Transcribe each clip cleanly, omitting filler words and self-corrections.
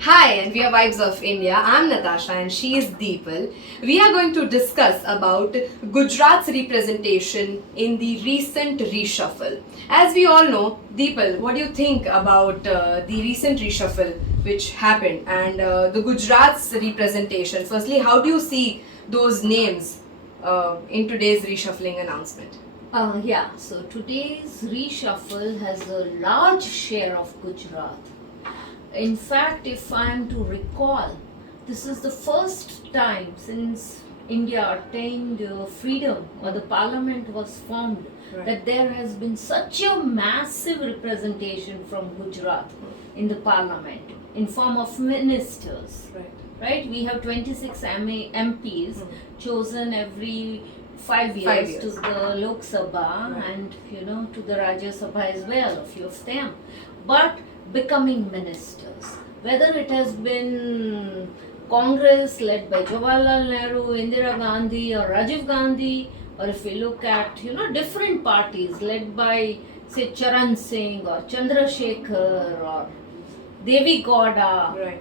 Hi, and we are Vibes of India. I'm Natasha and she is Deepal. We are going to discuss about Gujarat's representation in the recent reshuffle. As we all know, Deepal, what do you think about the recent reshuffle which happened and the Gujarat's representation? Firstly, how do you see those names in today's reshuffling announcement? So today's reshuffle has a large share of Gujarat. In fact, if I am to recall, this is the first time since India attained freedom or the parliament was formed that there has been such a massive representation from Gujarat in the parliament in form of ministers. Right? We have 26 MPs chosen every 5 years to the Lok Sabha and to the Rajya Sabha as well, a few of them. But becoming ministers, whether it has been Congress led by Jawaharlal Nehru, Indira Gandhi or Rajiv Gandhi, or if we look at different parties led by say Charan Singh or Chandrasekhar or Devi Gowda,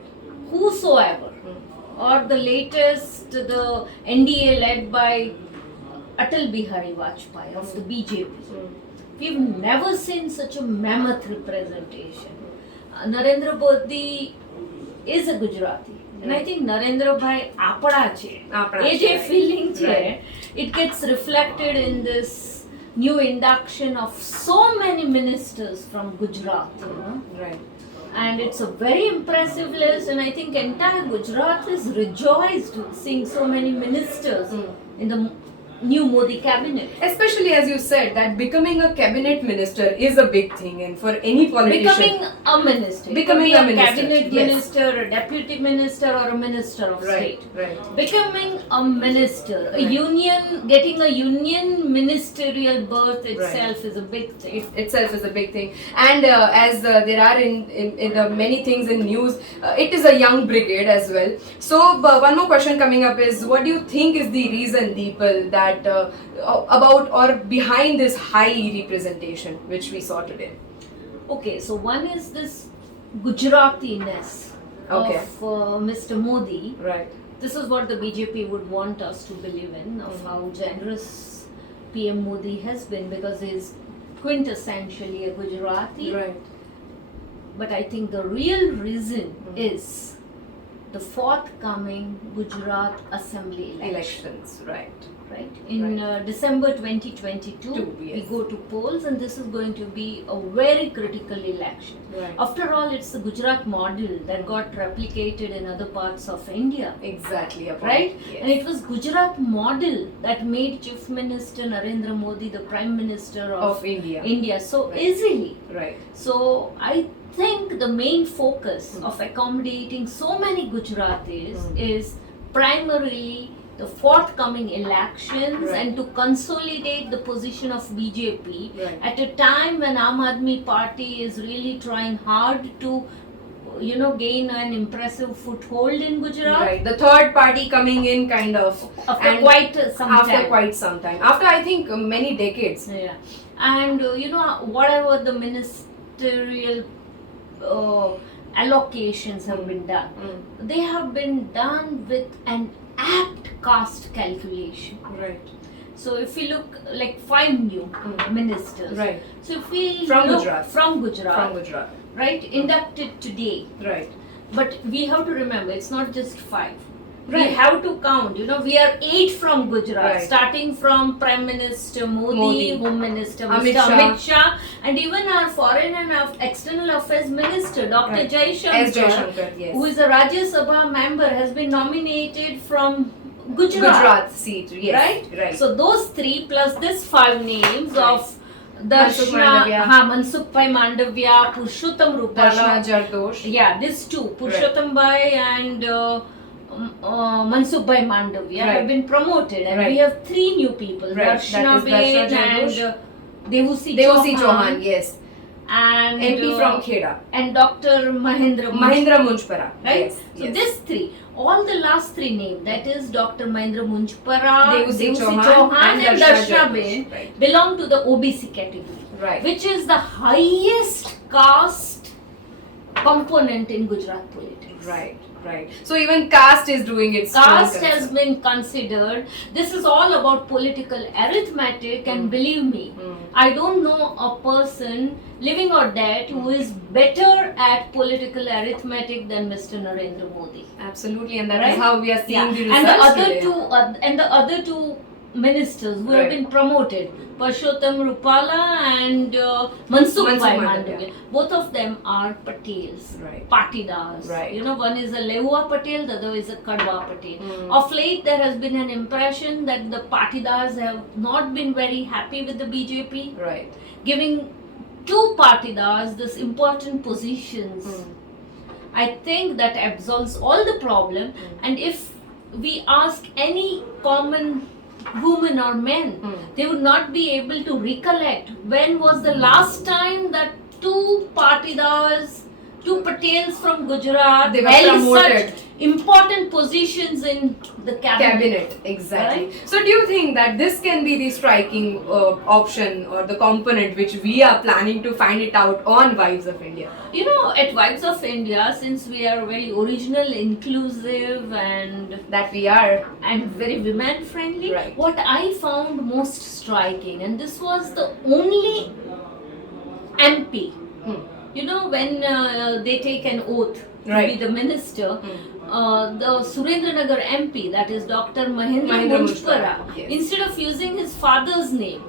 whosoever, or the latest the NDA led by Atal Bihari Vajpayee of the BJP. We've never seen such a mammoth representation. Narendra Modi is a Gujarati. And I think Narendra Bhai apda che. A feeling che. It gets reflected in this new induction of so many ministers from Gujarat. Right. And it's a very impressive list, and I think entire Gujarat is rejoiced seeing so many ministers in the new Modi cabinet. Especially as you said that becoming a cabinet minister is a big thing, and for any politician. Becoming a minister. Becoming a minister. Cabinet minister, a deputy minister, or a minister of state. Right. Becoming a minister, a union, getting a union ministerial berth itself is a big thing. Itself is a big thing, and as there are in the many things in news, it is a young brigade as well. So one more question coming up is, what do you think is the reason, Deepal, that about or behind this high representation which we saw today? Okay, so one is this Gujaratiness of Mr. Modi. Right. This is what the BJP would want us to believe in, of how generous PM Modi has been, because he's quintessentially a Gujarati. Right. But I think the real reason is the forthcoming Gujarat Assembly elections. Right. In December 2022, we go to polls, and this is going to be a very critical election. After all, it's the Gujarat model that got replicated in other parts of India. Exactly. Right? Yes. And it was Gujarat model that made Chief Minister Narendra Modi the Prime Minister of India so easily. Right. So I think the main focus of accommodating so many Gujaratis is primarily the forthcoming elections and to consolidate the position of BJP at a time when Aam Aadmi Party is really trying hard to gain an impressive foothold in Gujarat. Right. The third party coming in kind of after quite some time. After I think many decades. Yeah. And whatever the ministerial allocations have been done, they have been done with an apt caste calculation. Right. So if we look like 5 new ministers. Right. So if we from look Gujarat. Right, inducted today. Right. But we have to remember, it's not just 5. We have to count, we are 8 from Gujarat, starting from Prime Minister Modi, Home Minister Mr. Amit Shah, and even our Foreign and External Affairs Minister, Dr. Jai Shankar, who is a Rajya Sabha member, has been nominated from Gujarat seat, yes. Right. So those 3 plus this 5 names of Mansukh Bhai Mandavya, Purushottam Rupala, Darshana Jardosh. Yeah, these 2, Purushottam Bhai and Mansukh Bhai Mandavya have been promoted, and we have 3 new people, Darshana Bed and Devusi Chauhan, yes. And MP from Kheda. And Dr. Mahendra Munchpara. Right? Yes. So these 3, all the last 3 names, that is Dr. Mahendra Munchpara, Devusi Chauhan and Darshana Bed, belong to the OBC category, which is the highest caste component in Gujarat politics. Right, right. So even caste is doing its own Caste concern. has been considered. This is all about political arithmetic, and believe me, I don't know a person, living or dead, who is better at political arithmetic than Mr. Narendra Modi. Absolutely, and that is Right? how we are seeing the And the results other today. and the other two ministers who have Right. been promoted, Purushottam Rupala and Mansukh Mansukh Bhai Mandavia. Mandavia, both of them are Patels, Right. Patidars. Right. You know, one is a Lehua Patel, the other is a Kadwa Patel. Of late, there has been an impression that the Patidars have not been very happy with the BJP, Right. giving two Patidars this important positions. I think that absolves all the problem. And if we ask any common woman or men, they would not be able to recollect when was the last time that two Patidars, two Patels from Gujarat They were held promoted. such important positions in the cabinet. Exactly. Right? So do you think that this can be the striking option or the component which we are planning to find it out on Vibes of India? You know, at Vibes of India, since we are very original, inclusive, and That we are. very women friendly, Right. what I found most striking, and this was the only MP, you know, when they take an oath to Right. be the minister, the Surendranagar MP, that is Dr. Mahendra Mahendra Munchpara, Munchpara, yes. instead of using his father's name,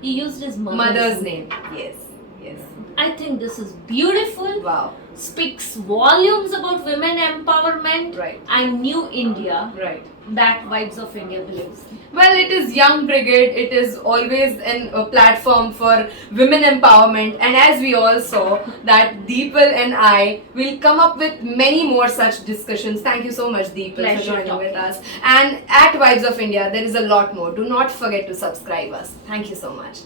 he used his Mother's name. Yes. Yes. I think this is beautiful. Wow. Speaks volumes about women empowerment Right. and new India Right. that Vibes of India believes in. Well, it is Young Brigade. It is always a platform for women empowerment. And as we all saw, that Deepal and I will come up with many more such discussions. Thank you so much, Deepal, for Pleasure joining with talking. us. And at Vibes of India, there is a lot more. Do not forget to subscribe us. Thank you so much.